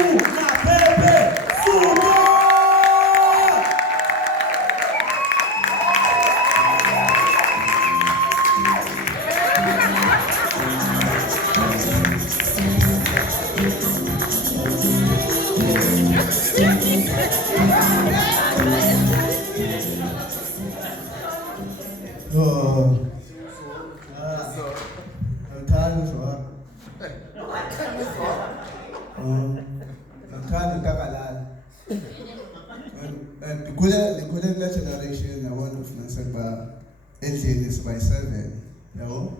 uMaphephe Sumo. Kule kula generation yabona ufumanise kuba endlini siba yi-7 yabo,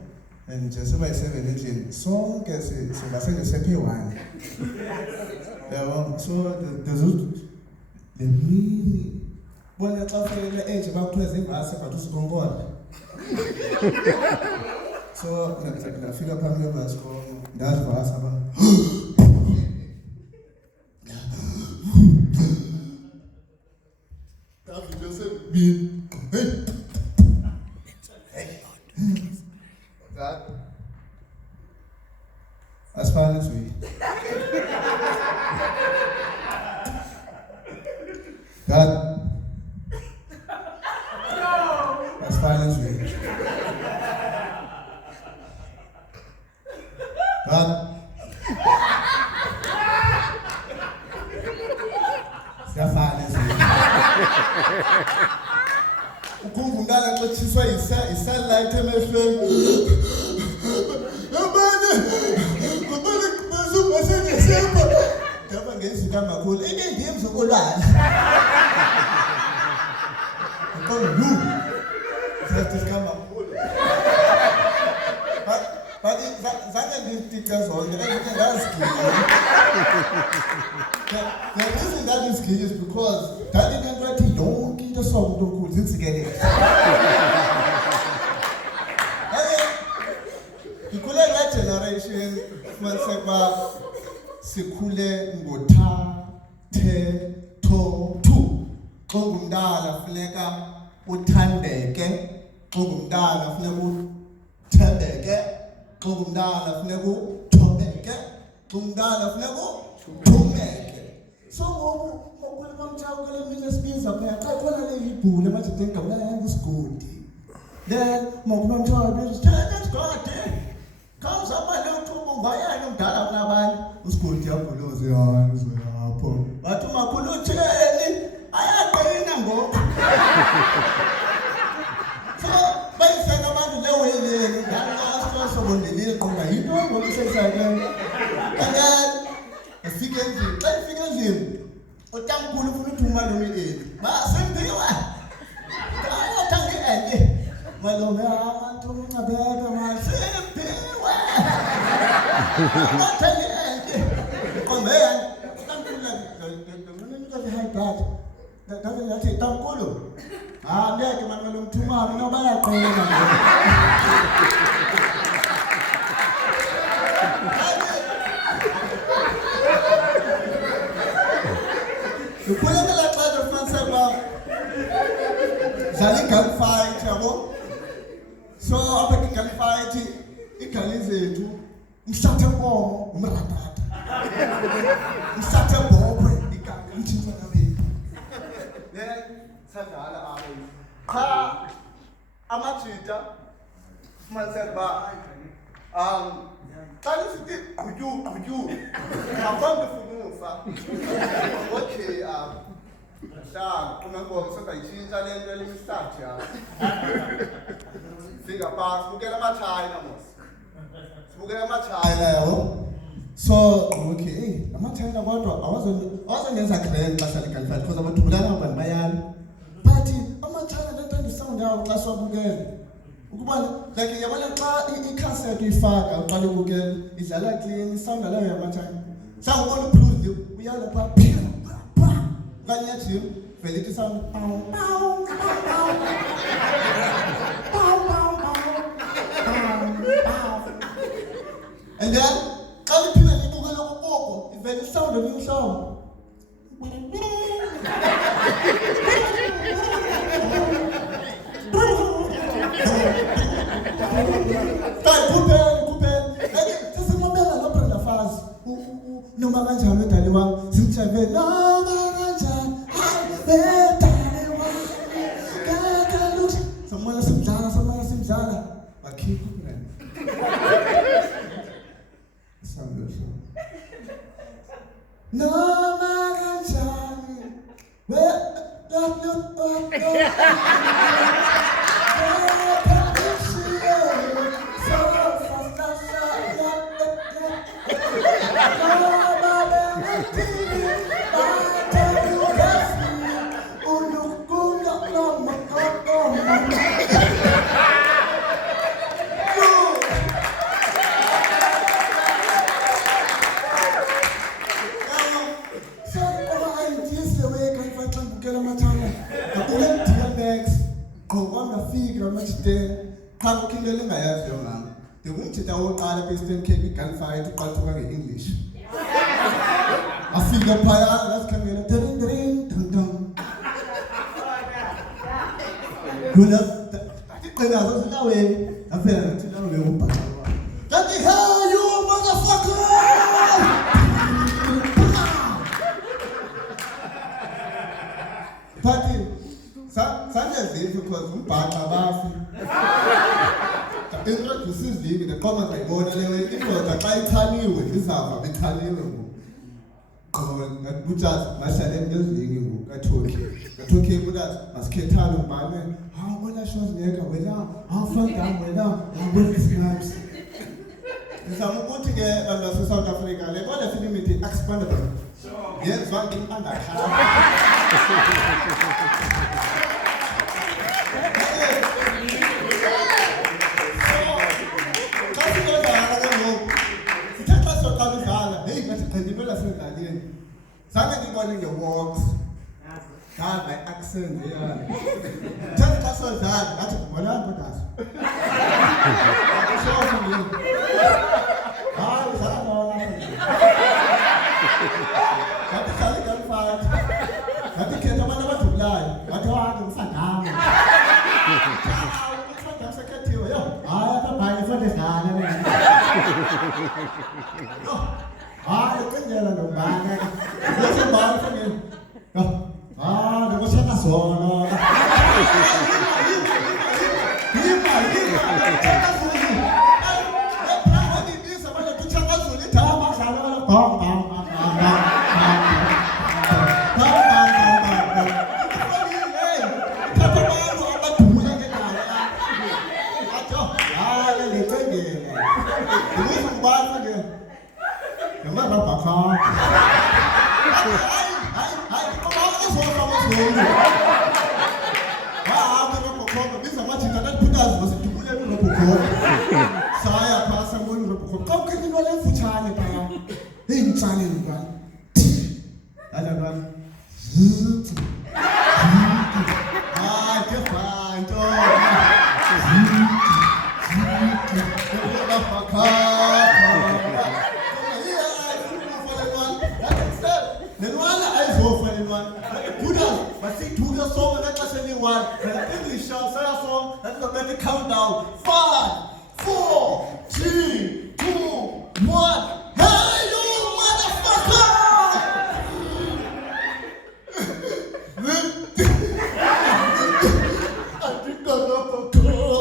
and nje siba yi-7 endlini sonke singasenje sephi-1 yabo. So the really bona xa ufanele enje bakuthiwe zivase but usikonkola. So ndafika phambi kwebhasikoma ndazivasa ba that as far as we God as far as we God ukungumntana xa tshiswa yi-sunlight emehlweni abanye basendisemba ngaba ngezuka makhulu endiye mzukulwana aqondu sathi makhulu but zange nditika zonke ezinye ngazigila. The reason that is good is because that didn't write yonke into somuntu omkhulu zinsikelele. Ikhule la generation fumanise kuba sikhule ngotha the to two. Xa ungumntana funeka uthandeke, xa ungumntana funeka uthembeke, xa ungumntana funeka uthobeke, xa ungumntana funeka uthumeke. So ngoku mamtshaka kule mini sibiza phaya xa khona le ibhule madoda engabulala kusigodi. Then mamtshaka biza let's go there. Comes up a little to ngayani umdala kunabanye usigodi yabhuloze hayi uzolapho. Bathi makhulutheni ayaqina ngoku. So bayiseka abantu leweleni ngalo sobondelile qonga yinto ngokusesakeni. And then efike endlini xa ifike endlini utamkhulu ufuna uthuma lo yini basembiwa ayothange enye malome abantu uncabeka masembiwa abathange enye qombeya utamkhulu nginika high dad ndaze yathi tamkhulu ngeke manje lo mthuma mina bayaqina ukhuleka la xa ufumanise kuba dlala i-gunfight yabo. So apha i-gunfight iigali zethu mhlathe nkomo umratata mhlathe bhokhwe iganga mthintwa nabeni sadlala apho qha amajita ufumanise kuba xa lisithi gqutyu ngaphambi fumufa okay qumekona sokayitshintsha le nto elimihlathi apha fika phaa sibukela amachina mos sibukela amachina yabo. So okay amachina kodwa awazongenza grand xesha legalifati because abathubulana abantu bayani but amachina le nto endisound yawo xa siwabukele ukuba like yabona xa i-cassette uyifaka uqala ubukela idlala clean isound leyo yamachina sawubona ublues uyala phaa kanye Jim vele ithi sound and then xa liphinde libukela kokoko ivele isound elimhlobo kuphela sesimabela noBrenda Fassie noma kanjani wedali wami simjabe noma kanjani hayi wedali wami kakalusha samona simdlala bakhipha brand samdosho noma kanjani Cha ukindele engayazi yo mama. Ngumthitha woqala Eastern Cape gunfight uqaluthuka ngeEnglish. Afika phaya ngasikhangela ding ding ding ding. Kula iqela zazilaweni afela ngathi lawo leyo ubhaxa. Kanti hey you motherfucker! Party saneziphi because umbhaxa bafi. Introduce izilimi neqoma ngayibona leyo indoda xa ichaniwe izava bechaniwe ngoku. Ngoba ngabujazi mahlale emnyezini ngoku kathoki budazi masikhethana ubane wena Schwarzenegger wena Van Damme wena Wesley Snipes. Ngizama ukuthi ke abantu base South Africa le bona film ithi Expendable. Yenzwa ngi-undercover. Zange ngibone nge-walks. God, my accent, yeah. Just that's what that. That's what I'm going to ask. Show me. That's all. That's all I can find. That's the kid I'm going to lie. That's all I'm going to find out. I'm going for this guy. Quindi erano bene. Non si parla che devo cercare solo. Saya pasa ngoni ngopho ka ukini ngole mfutshane phaya hey mtsane ngubani ala bani ke fanto English song, that's the better countdown. 5, 4, 3, 2, 1. Hey, you motherfucker! I think I'm not a girl.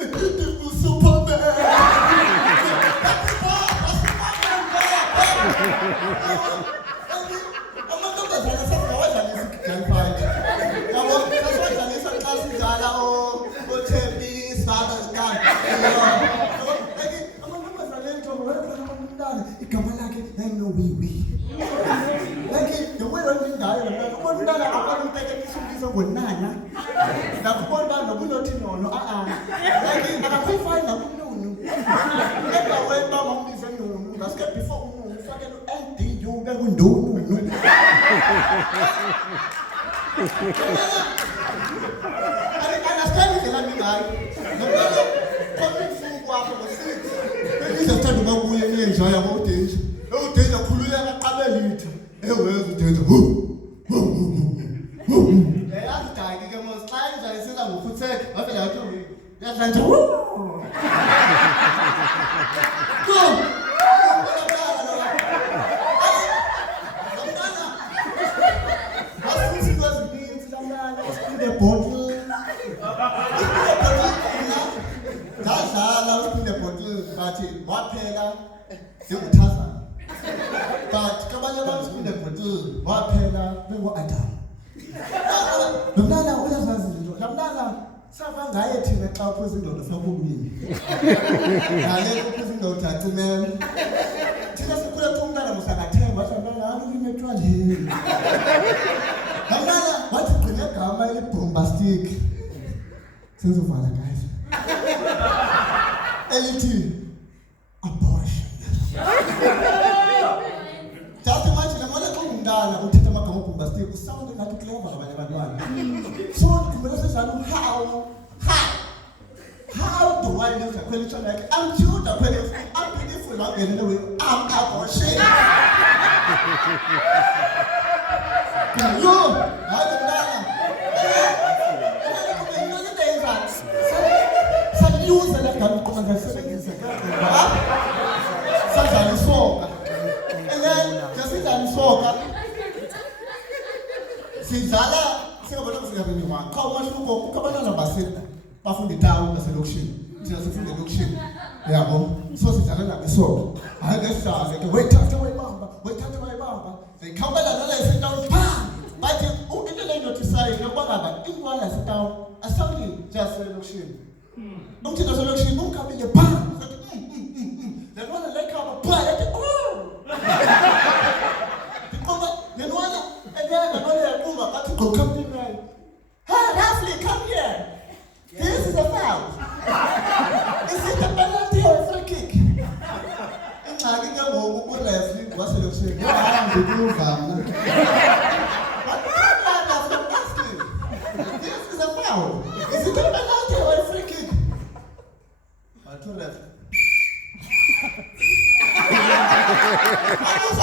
It was Superman. Igama lakhe enginowiwi. Like the way I'm ngayo la umntana akalumpeke isukisa ngonana. Nakubona nobunothi nono like akakhufani nakununu. Eka wena ngombize nunu. Ngaske before ununu ufake LD ube kundunu. Understand the language ngayo. Ngizothatha ukubuye ngenja yabo uDenja. uDenja khululeka qabelitha. Eweza uDenja. Yazi ke mos xa inja isiza ngokhutheka. Ngavela yathi yadlanja. bathi waphela singuThazana. But kabanye abantu siphinde futhi waphela bengu-Adam. Lomntana uyazazi izinto. Lomntana sava ngaye thina xa uphuza indoda ufuna ubini. Ngale uphuza indoda acimela. Thina sikhule kumntana musakathemba wathi mntana hamba ulime etshwaleni. Lomntana wathi gcina igama eli-bombastic. Senzovala guys. Elithi abortion. Just imagine manje xa ungumntana uthetha amagama bombastic usound ngathi clever abanye abantwana. So kumele sesizana how the world looks at Kweli like I'm cute, I'm beautiful, I'm getting away, I'm abortion. Yo, I don't know. Usa la gama kumangalisebenzisa sadlala isoka and then jasidlala isoka sidlala singabona kusingabeni wa cha umahluko ukabantwana bafunda itawu naselokishini thina sifunda elokishini yabo so sidlala nabo isoka hayi ngesidlala ke wethatha wayibamba zikhawula nala isitawu pha bathi into leyinotisayo yokuba ngaba ingwala isitawu asawuli just elokishini umthina selokishini umkhabile pha then wona lekhaba pha yathi ngoba then wona wona yaqumba bathi go come in right hey Rafli come here this is a foul is it a penalty or a free kick ingxaki ke ngoku uRafli waselokishini ngoba ngikuvama this is a foul is it a penalty or a free kick to left. I was